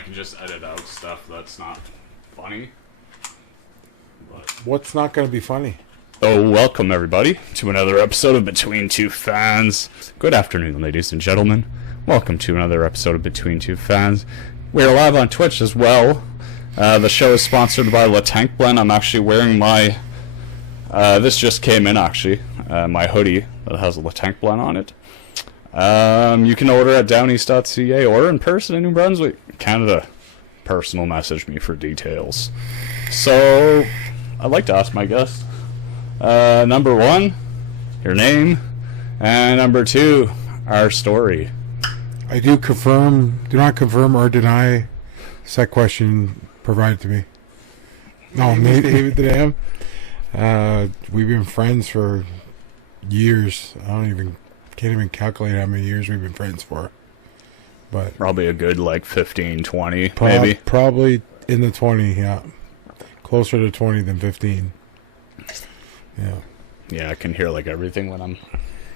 I can just edit out stuff that's not funny. But What's not going to be funny? oh, welcome everybody to another episode of Between Two Fans. Good afternoon, ladies and gentlemen. Welcome to another episode of Between Two Fans. We're live on Twitch as well. The show is sponsored by La Tank Blend. I'm actually wearing my... this just came in, actually. My hoodie that has a La Tank Blend on it. You can order at downeast.ca or in person in New Brunswick, Canada. Personal message me for details. So, I'd like to ask my guest. Number one, your name. And number two, our story. I do not confirm or deny that question provided to me. No, David the Dam. We've been friends for years. Can't even calculate how many years we've been friends for. But Probably a good, 15, 20, maybe. Probably in the 20, yeah. Closer to 20 than 15. Yeah. Yeah, I can hear, everything when I'm...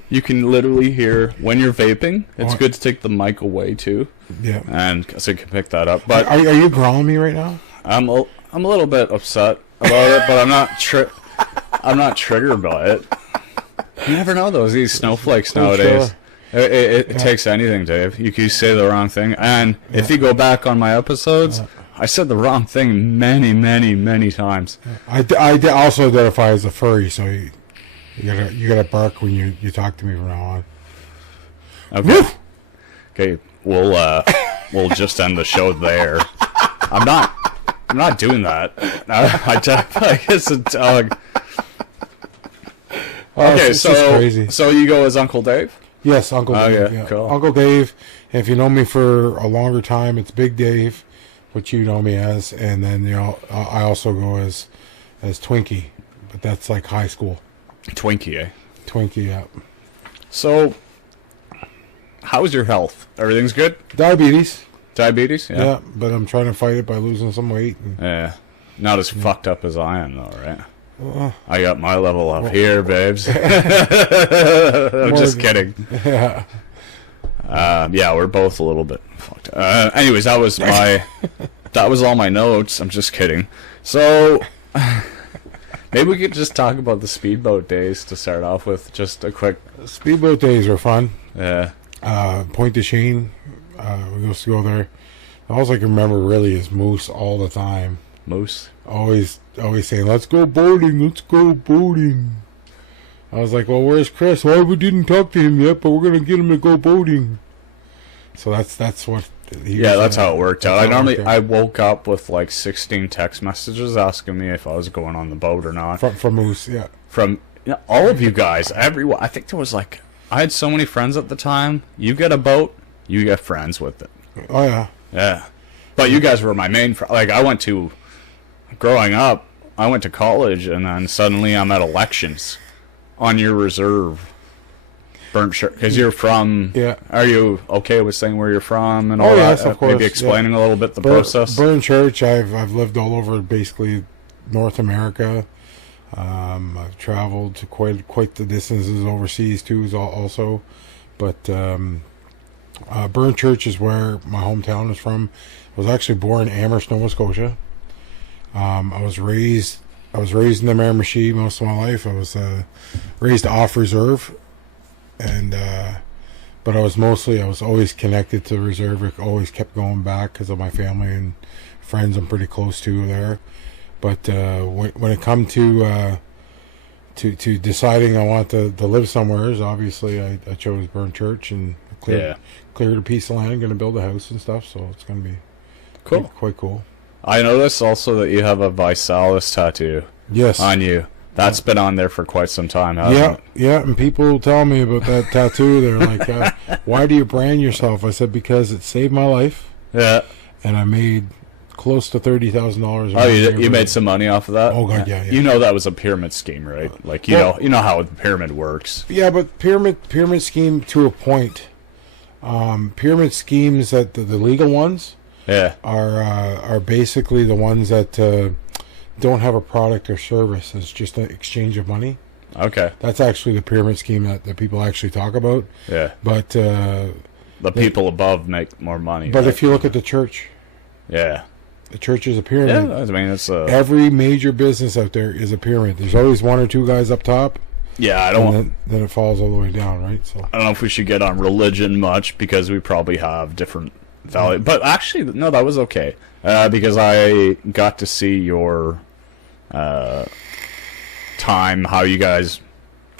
You can literally hear when you're vaping. It's good to take the mic away, too. Yeah. And so you can pick that up. But Are you growling me right now? I'm a little bit upset about it, but I'm not triggered by it. You never know these snowflakes nowadays. Sure. It takes anything, Dave. You can say the wrong thing, and if you go back on my episodes, I said the wrong thing many, many, many times. I also identify as a furry, so you gotta bark when you talk to me from now on. Okay. Woof! Okay. We'll just end the show there. I'm not doing that. I guess a dog. Okay, it's just crazy. So you go as Uncle Dave? Yes, Uncle Dave. Yeah, Yeah. cool. Uncle Dave. And if you know me for a longer time, it's Big Dave, which you know me as, and then I also go as Twinkie, but that's like high school. Twinkie, eh? Twinkie, yeah. So, how's your health? Everything's good? Diabetes. Diabetes? Yeah, but I'm trying to fight it by losing some weight. Yeah. Not as fucked up as I am, though, right? I got my level up here, babes. I'm just kidding. Yeah. Yeah, we're both a little bit fucked. Anyways, that was all my notes. I'm just kidding. So, maybe we could just talk about the speedboat days to start off with. Just a quick... Speedboat days are fun. Yeah. Point de Chine. We used to go there. All I can remember really is Moose all the time. Moose? Always saying, let's go boating. I was like, well, where's Chris? Well, we didn't talk to him yet, but we're going to get him to go boating. So that's what... that's how it worked out. I woke up with 16 text messages asking me if I was going on the boat or not. From Moose, yeah. From all of you guys, everyone. I think there was I had so many friends at the time. You get a boat, you get friends with it. Oh, yeah. Yeah. But you guys were my main growing up, I went to college, and then suddenly I'm at elections on your reserve. Burnt shirt, because you're from... Yeah. Are you okay with saying where you're from and all that? Yes, of course. Maybe explaining a little bit the process? Burn Church, I've lived all over basically North America. I've traveled to quite the distances overseas too, also. But Burn Church is where my hometown is from. I was actually born in Amherst, Nova Scotia. I was raised in the Miramichi most of my life. I was raised off reserve, and but I was always connected to the reserve. I always kept going back because of my family and friends I'm pretty close to there. But when it come to deciding I want to live somewhere, obviously I chose Burn Church and cleared a piece of land, going to build a house and stuff. So it's going to be cool, quite cool. I noticed also that you have a Visalis tattoo. Yes. On you. That's been on there for quite some time, hasn't it? Yeah, and people tell me about that tattoo. They're like, why do you brand yourself? I said, because it saved my life. Yeah. And I made close to $30,000. Oh, you made some money off of that? Oh, God, yeah. You know that was a pyramid scheme, right? You know how the pyramid works. Yeah, but pyramid scheme to a point. Pyramid schemes, that the legal ones... Yeah, are basically the ones that don't have a product or service. It's just an exchange of money. Okay. That's actually the pyramid scheme that people actually talk about. Yeah. But the people above make more money. But right? if you look at the church, Yeah. The church is a pyramid. Yeah, I mean, it's a... Every major business out there is a pyramid. There's always one or two guys up top. Yeah, I don't... Then it falls all the way down, right? So I don't know if we should get on religion much, because we probably have different values. But actually, no, that was okay. Because I got to see your time, how you guys...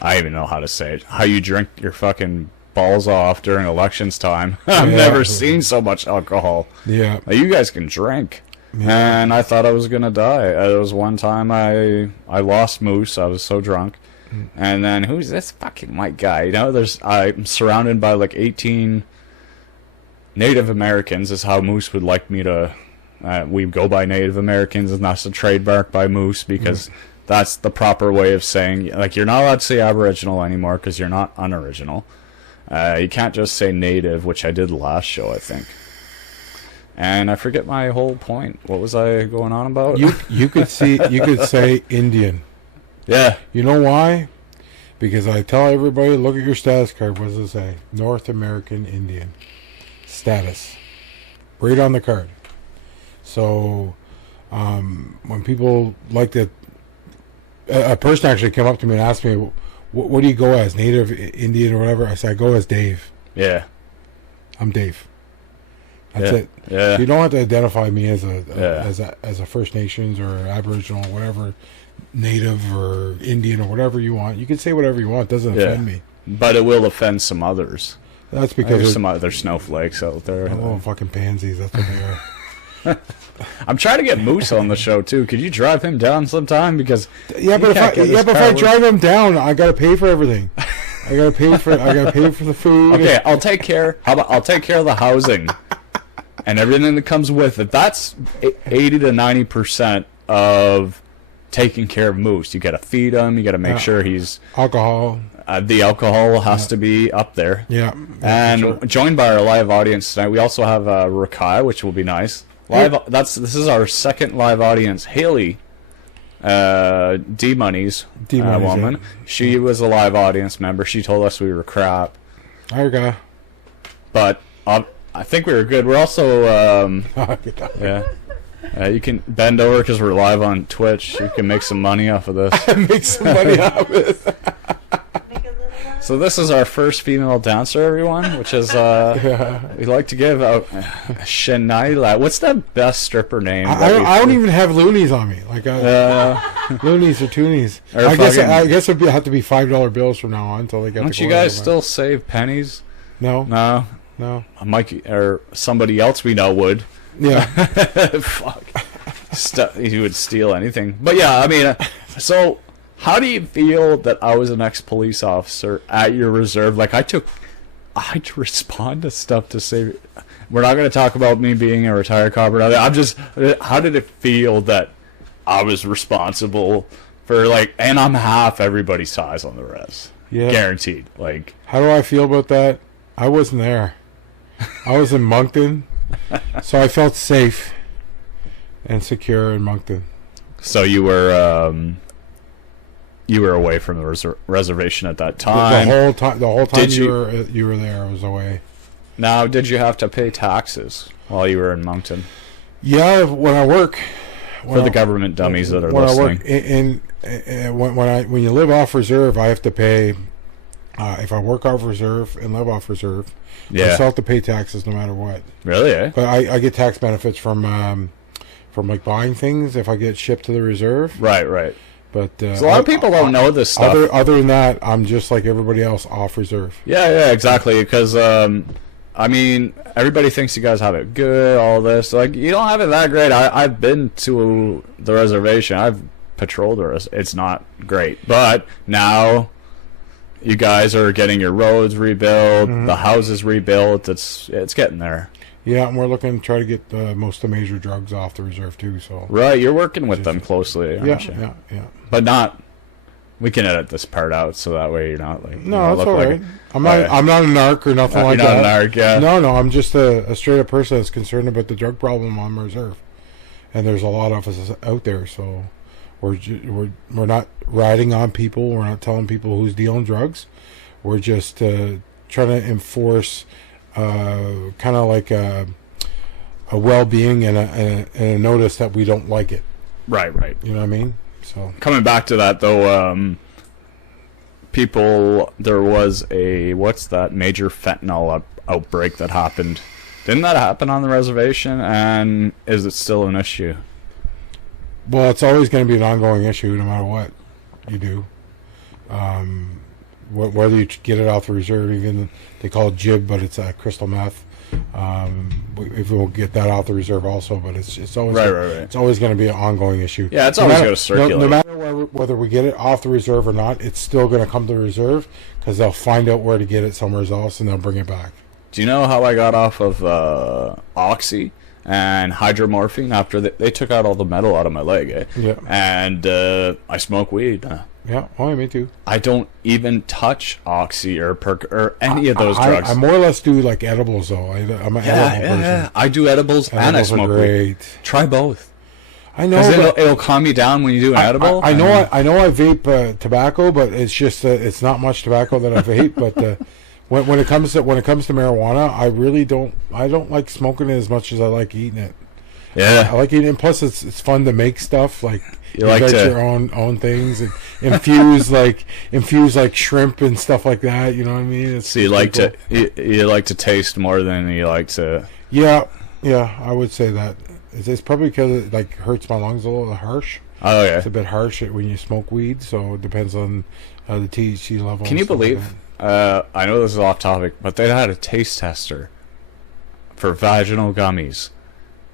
I don't even know how to say it. How you drink your fucking balls off during elections time. I've never seen so much alcohol. Yeah. You guys can drink. Yeah. And I thought I was going to die. There was one time I lost Moose. I was so drunk. And then, who's this fucking white guy? You know, I'm surrounded by like 18 Native Americans, is how Moose would like me to... we go by Native Americans, and that's the trademark by Moose, because that's the proper way of saying... Like, you're not allowed to say Aboriginal anymore, because you're not unoriginal. You can't just say Native, which I did last show, I think. And I forget my whole point. What was I going on about? You could say Indian. Yeah. You know why? Because I tell everybody, look at your status card. What does it say? North American Indian. Status. Right on the card. So, when people like that... A person actually came up to me and asked me, what do you go as? Native, Indian, or whatever? I said, I go as Dave. Yeah. I'm Dave. That's it. Yeah. You don't have to identify me as a First Nations or Aboriginal, whatever, Native or Indian or whatever you want. You can say whatever you want. It doesn't offend me. But it will offend some others. That's because there's some other snowflakes out there. Little fucking pansies. That's what they are. I'm trying to get Moose on the show too. Could you drive him down sometime? Because but if I drive him down, I gotta pay for everything. I gotta pay for the food. Okay, I'll take care. How about I'll take care of the housing and everything that comes with it. That's 80 to 90% of taking care of Moose. You gotta feed him. You gotta make sure he's alcohol. The alcohol has to be up there. Yeah. And joined by our live audience tonight, we also have Rakai, which will be nice. This is our second live audience. Haley, D-Money's woman. Yeah. She was a live audience member. She told us we were crap. Okay. But I think we were good. We're also you can bend over because we're live on Twitch. You can make some money off of this. Make some money off of it. So this is our first female dancer, everyone, which is we like to give out Shania. What's the best stripper name? I don't even have loonies on me. Like loonies or toonies. I guess it'd have to be $5 bills from now on until they get. Don't you guys still save pennies? No. Mike or somebody else we know would. Yeah. Fuck. He would steal anything. But yeah, I mean, so. How do you feel that I was an ex-police officer at your reserve? Like, I had to respond to stuff to save. We're not going to talk about me being a retired cop or nothing. How did it feel that I was responsible for, like, and I'm half everybody's size on the res. Yeah. Guaranteed. Like, how do I feel about that? I wasn't there. I was in Moncton, so I felt safe and secure in Moncton. So you were away from the reservation at that time. The whole time you were there, I was away. Now, did you have to pay taxes while you were in Moncton? Yeah, when I work for the government dummies that are listening. When you live off reserve, I have to pay. If I work off reserve and live off reserve, I still have to pay taxes no matter what. Really? Eh? But I get tax benefits from like buying things if I get shipped to the reserve. Right. But so a lot of people don't know this stuff. Other than that, I'm just like everybody else, off reserve. Yeah, exactly. Because I mean, everybody thinks you guys have it good. All this, like, you don't have it that great. I've been to the reservation. I've patrolled the it's not great, but now you guys are getting your roads rebuilt, the houses rebuilt. It's getting there. Yeah, and we're looking to try to get most of the major drugs off the reserve too. So right, you're working with them closely, aren't you? Yeah. But not. We can edit this part out so that way you're not like. No, that's all right. I'm not a narc or nothing like that. You're not a narc, yeah. No, I'm just a straight up person that's concerned about the drug problem on reserve, and there's a lot of us out there. So we're not ratting on people. We're not telling people who's dealing drugs. We're just trying to enforce. Kind of like a a well-being and a notice that we don't like it. Right. You know what I mean? So Coming back to that though, there was a what's that major fentanyl outbreak that happened. Didn't that happen on the reservation? And is it still an issue? well, it's always going to be an ongoing issue no matter what you do. Whether you get it off the reserve, even they call it jib, but it's crystal meth. If we'll get that off the reserve also, but it's always Right. it's always going to be an ongoing issue. Yeah, it's always going to circulate. No matter whether we get it off the reserve or not, it's still going to come to the reserve because they'll find out where to get it somewhere else and they'll bring it back. Do you know how I got off of oxy and hydromorphine after they took out all the metal out of my leg? Eh? Yeah. And I smoke weed. Yeah, oh, me too. I don't even touch oxy or perk or any of those drugs. I more or less do like edibles though. I'm an edible person. Yeah. I do edibles and I Edibles smoke are great. weed. Try both. I know. Because But it'll calm you down when you do an edible. I know I vape tobacco, but it's just it's not much tobacco that I vape. But when it comes to marijuana, I really don't like smoking it as much as I like eating it. Yeah. I like eating it. Plus, it's fun to make stuff like You like got to- your own things and infuse like shrimp and stuff like that. You know what I mean? So you like to you like to taste more than you like to. Yeah, I would say that. It's probably because it like hurts my lungs a little harsh. Oh yeah. It's a bit harsh when you smoke weed, so it depends on the THC level. Can you believe? I know this is off topic, but they had a taste tester for vaginal gummies,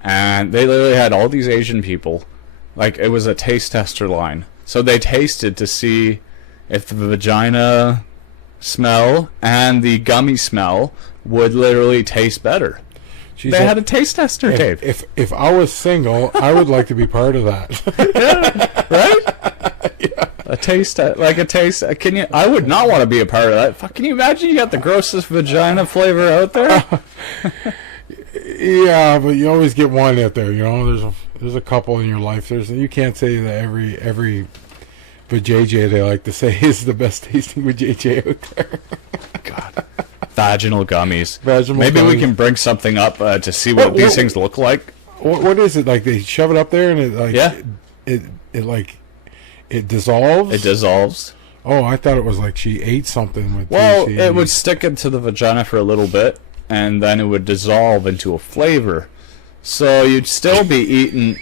and they literally had all these Asian people. Like, it was a taste tester line. So they tasted to see if the vagina smell and the gummy smell would literally taste better. She They said, had a taste tester, Dave. if I was single, I would like to be part of that. Right? Yeah. A taste, like a taste. Can you? I would not want to be a part of that. Fuck, can you imagine? You got the grossest vagina flavor out there. Yeah, but you always get one out there. You know, there's a couple in your life. You can't say that every vajayjay they like to say is the best tasting vajayjay out there. God. Vaginal gummies. Maybe we can bring something up to see what these things look like. What is it like? They shove it up there and it like it dissolves. It dissolves. Oh, I thought it was like she ate something with. Well, THC. it would stick into the vagina for a little bit, and then it would dissolve into a flavor. So you'd still be eating.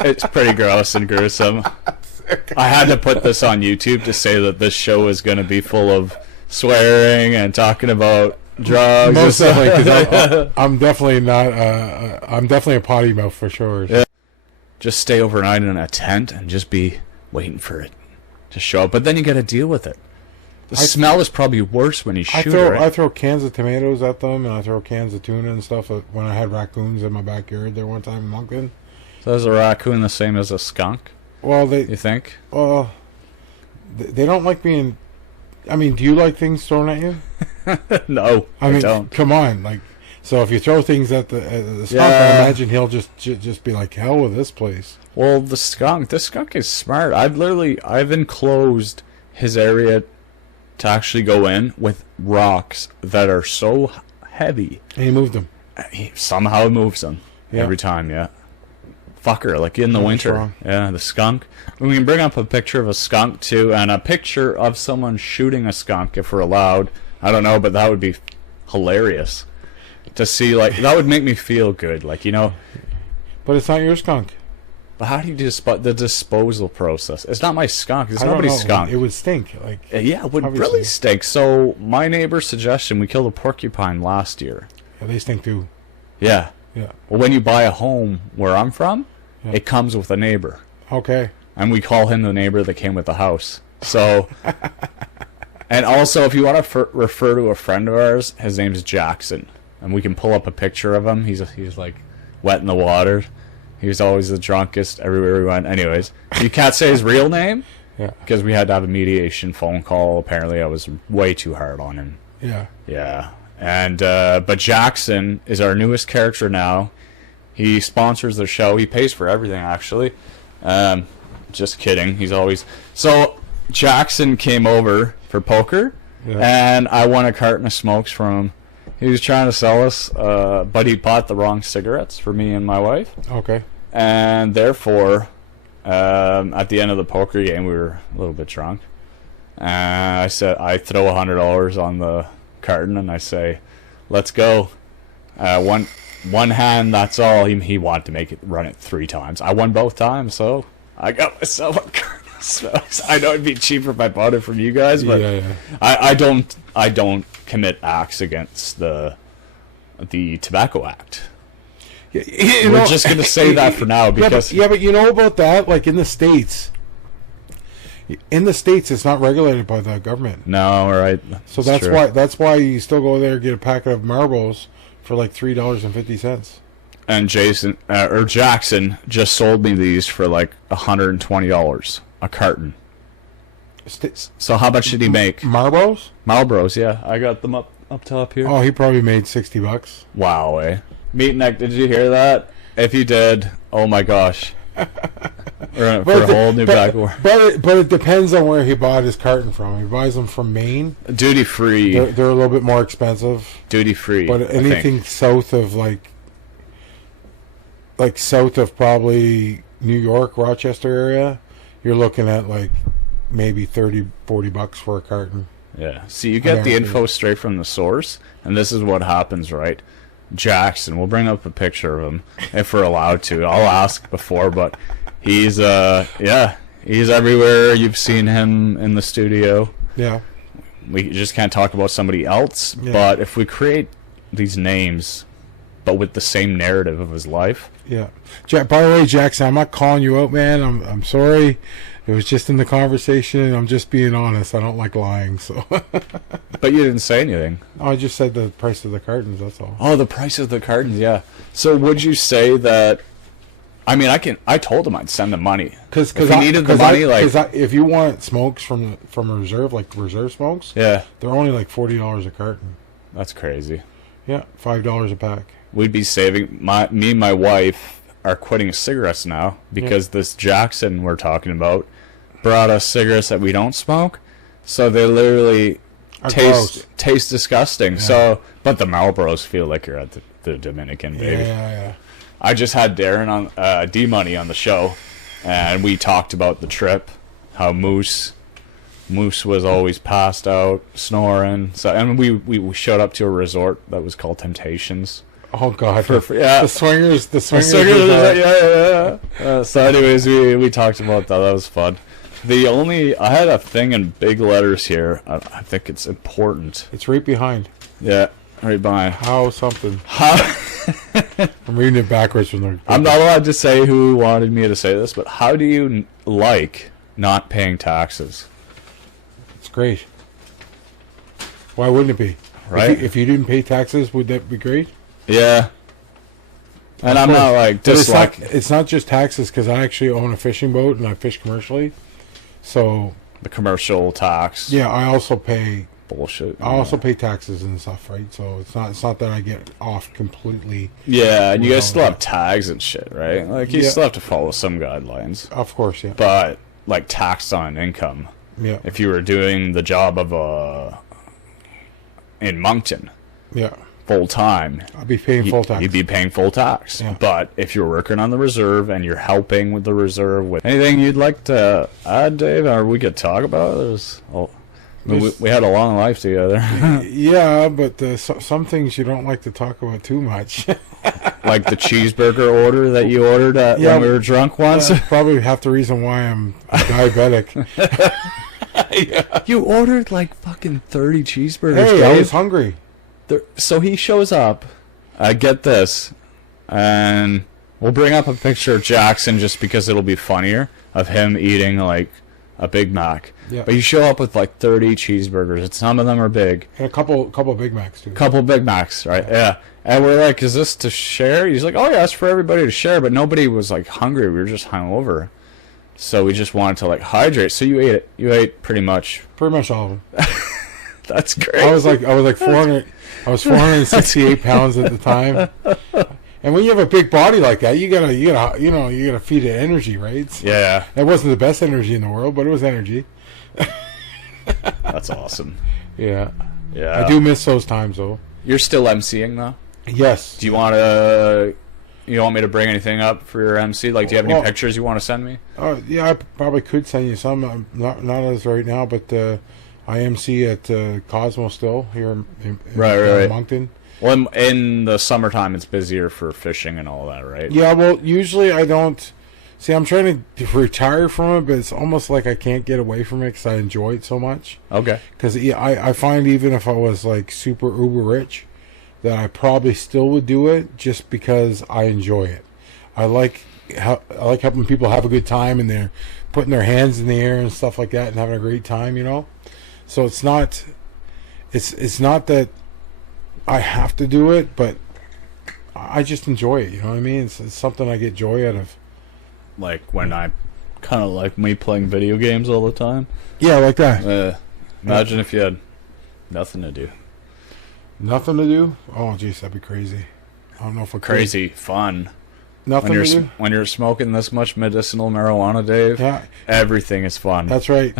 It's pretty gross and gruesome. I had to put this on YouTube to say that this show is going to be full of swearing and talking about drugs. Most definitely, because I'm definitely not. I'm definitely a potty mouth for sure. Yeah. Just stay overnight in a tent and just be waiting for it to show up. But then you got to deal with it. The smell is probably worse when you shoot it. I throw cans of tomatoes at them, and I throw cans of tuna and stuff. When I had raccoons in my backyard there one time in Moncton. So is a raccoon the same as a skunk? Well, You think? They don't like being. I mean, do you like things thrown at you? No, I don't. Come on, like. So if you throw things at the skunk, I imagine he'll just be like, hell with this place. Well, the skunk is smart. I've enclosed his area to actually go in with rocks that are so heavy. And he moved them. He somehow moves them every time, yeah. Fucker, like in the winter. Strong. Yeah, the skunk. We can bring up a picture of a skunk, too, and a picture of someone shooting a skunk, if we're allowed. I don't know, but that would be hilarious. To see, like, that would make me feel good, like, you know. But it's not your skunk. But how do you the disposal process? It's not my skunk. It's I don't nobody's know. skunk. It would stink. Like Yeah, it would obviously. really stink. So, my neighbor's suggestion, we killed a porcupine last year. Yeah, they stink too. Yeah. Yeah. Well, when you buy a home where I'm from, Yeah. it comes with a neighbor. Okay. And we call him the neighbor that came with the house. So, and also, if you want to refer to a friend of ours, his name's Jackson. And we can pull up a picture of him. He's like wet in the water. He was always the drunkest everywhere we went. Anyways, you can't say his real name. Yeah. Because we had to have a mediation phone call. Apparently, I was way too hard on him. Yeah. Yeah. And but Jackson is our newest character now. He sponsors the show. He pays for everything, actually. Just kidding. He's always... So, Jackson came over for poker, Yeah. and I won a carton of smokes from him. He was trying to sell us, but he bought the wrong cigarettes for me and my wife. Okay. And therefore, at the end of the poker game, we were a little bit drunk. And I said, I throw $100 on the carton, and I say, "Let's go." One hand, that's all. He wanted to run it 3 times. I won both times, so I got myself a carton. So I know it'd be cheaper if I bought it from you guys, but I don't commit acts against the Tobacco Act. We're just going to say that for now because but you know about that, like in the States. In the States, it's not regulated by the government. No, right. So that's why you still go there and get a packet of Marlboros for like $3.50. And Jackson just sold me these for like $120 a carton. So how much did he make? Marlboros? Marlboros, yeah. I got them up top here. Oh, he probably made $60. Wow, eh? Meat Neck, did you hear that? If you did, oh my gosh. We're in for a whole new back war. But it depends on where he bought his carton from. He buys them from Maine. Duty free. They're a little bit more expensive. Duty free. But anything south of like south of probably New York, Rochester area, you're looking at like maybe $30-$40 for a carton. Yeah. See, you get the info straight from the source, and this is what happens, right? Jackson, we'll bring up a picture of him if we're allowed to. I'll ask before, but he's he's everywhere. You've seen him in the studio. Yeah. We just can't talk about somebody else, but if we create these names but with the same narrative of his life. Yeah. By the way, Jackson, I'm not calling you out, man. I'm sorry. It was just in the conversation. I'm just being honest. I don't like lying, so. But you didn't say anything. Oh, I just said the price of the cartons, that's all. Oh, the price of the cartons, yeah. So would you say that... I mean, I told him I'd send him money. Because he needed the money, if you want smokes from a reserve, like reserve smokes, yeah, they're only like $40 a carton. That's crazy. Yeah, $5 a pack. We'd be saving... Me and my wife are quitting cigarettes now because this Jackson we're talking about brought us cigarettes that we don't smoke, so they literally taste disgusting. Yeah. So, but the Marlboros feel like you're at the Dominican, baby. Yeah. I just had Darren on D-Money on the show, and we talked about the trip, how Moose was always passed out, snoring. So, and we showed up to a resort that was called Temptations. Oh God! Yeah, the swingers. So, anyways, we talked about that. That was fun. I had a thing in big letters here. I think it's important. It's right behind. Yeah, right behind. How something. How? I'm reading it backwards from the. I'm not allowed to say who wanted me to say this, but how do you like not paying taxes? It's great. Why wouldn't it be? Right. If you didn't pay taxes, would that be great? Yeah. And I'm not like just like it's not just taxes because I actually own a fishing boat and I fish commercially, so the commercial tax. Yeah, I also pay bullshit. I also pay taxes and stuff, right? So it's not that I get off completely. Yeah, and you guys still have tags and shit, right? Like you still have to follow some guidelines. Of course, yeah. But like tax on income. Yeah. If you were doing the job of in Moncton. Yeah. Full time, I'd be paying full tax. You'd be paying full tax. Yeah. But if you're working on the reserve and you're helping with the reserve, with anything you'd like to add, Dave, or we could talk about, we had a long life together. Yeah, but some things you don't like to talk about too much. Like the cheeseburger order that you ordered when we were drunk once. Probably half the reason why I'm diabetic. Yeah. You ordered like fucking 30 cheeseburgers. Hey, Dave. I was hungry. So he shows up, get this, and we'll bring up a picture of Jackson just because it'll be funnier of him eating like a Big Mac. Yeah. But you show up with like 30 cheeseburgers, and some of them are big. And a couple Big Macs too. Couple Big Macs, right? Yeah. And we're like, is this to share? He's like, oh yeah, it's for everybody to share, but nobody was like hungry. We were just hungover. So we just wanted to like hydrate. So you ate it. You ate pretty much all of them. That's great. I was like 400. I was 468 pounds at the time. And when you have a big body like that, you gotta feed it energy, right? Yeah. It wasn't the best energy in the world, but it was energy. That's awesome. Yeah. Yeah. I do miss those times though. You're still MCing though. Yes. Do you want to? You want me to bring anything up for your MC? Like, do you have any pictures you want to send me? Yeah, I probably could send you some. Not as right now, but I MC at Cosmo still here in right. Moncton. Well, in the summertime, it's busier for fishing and all that, right? Yeah, well, usually I don't. See, I'm trying to retire from it, but it's almost like I can't get away from it because I enjoy it so much. Okay. Because I find even if I was like super uber rich, that I probably still would do it just because I enjoy it. I like helping people have a good time, and they're putting their hands in the air and stuff like that and having a great time, you know. So it's not that I have to do it, but I just enjoy it. You know what I mean? It's something I get joy out of. Like when I kind of like me playing video games all the time. Yeah, like that. Imagine if you had nothing to do. Nothing to do? Oh, jeez, that'd be crazy. I don't know if I could. Crazy fun. Nothing to do? When you're smoking this much medicinal marijuana, Dave, yeah, everything is fun. That's right.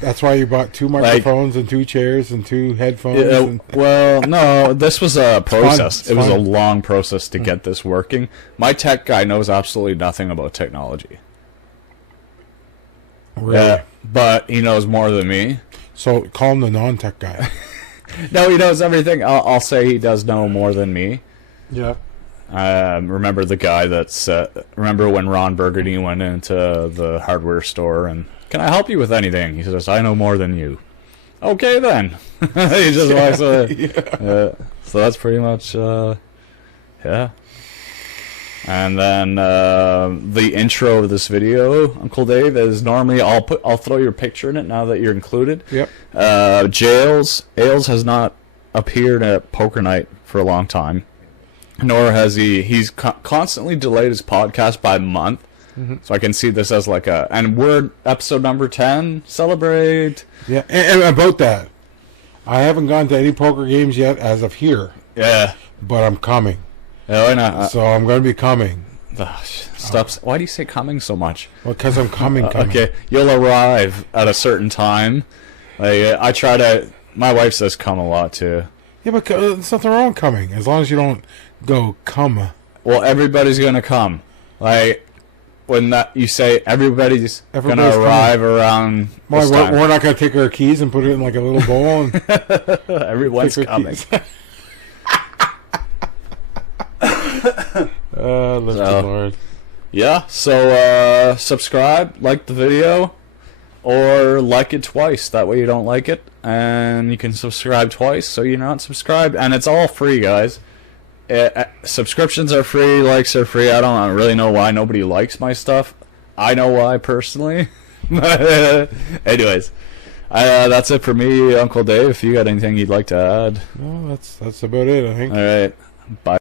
That's why you bought 2 microphones and 2 chairs and 2 headphones. Well, no, this was a process. It was a long process to Mm. get this working. My tech guy knows absolutely nothing about technology. Really? Yeah, but he knows more than me. So call him the non-tech guy. No, he knows everything. I'll say he does know more than me. Yeah. Remember the guy that's... remember when Ron Burgundy went into the hardware store and... Can I help you with anything? He says, I know more than you. Okay, then. He just walks away. Yeah. So that's pretty much... yeah. And then the intro of this video, Uncle Dave, is normally I'll throw your picture in it now that you're included. Yep. Ailes has not appeared at Poker Night for a long time, nor has he. He's constantly delayed his podcast by a month. Mm-hmm. So I can see this as like and we're episode number 10. Celebrate. Yeah, and about that, I haven't gone to any poker games yet as of here. Yeah. But I'm coming. Yeah, why not? So I'm going to be coming. Stop. Why do you say coming so much? Well, because I'm coming. Okay, you'll arrive at a certain time. I try to... My wife says come a lot, too. Yeah, but there's nothing wrong with coming, as long as you don't go come. Well, everybody's going to come. Like, when you say everybody's going to arrive around this time. We're not going to take our keys and put it in like a little bowl? And everyone's coming. Lift the Lord. Yeah, so subscribe, like the video, or like it twice. That way you don't like it, and you can subscribe twice so you're not subscribed. And it's all free, guys. Subscriptions are free, likes are free. I don't really know why nobody likes my stuff. I know why, personally. Anyways, that's it for me, Uncle Dave. If you got anything you'd like to add. No, that's about it, I think. All right, bye.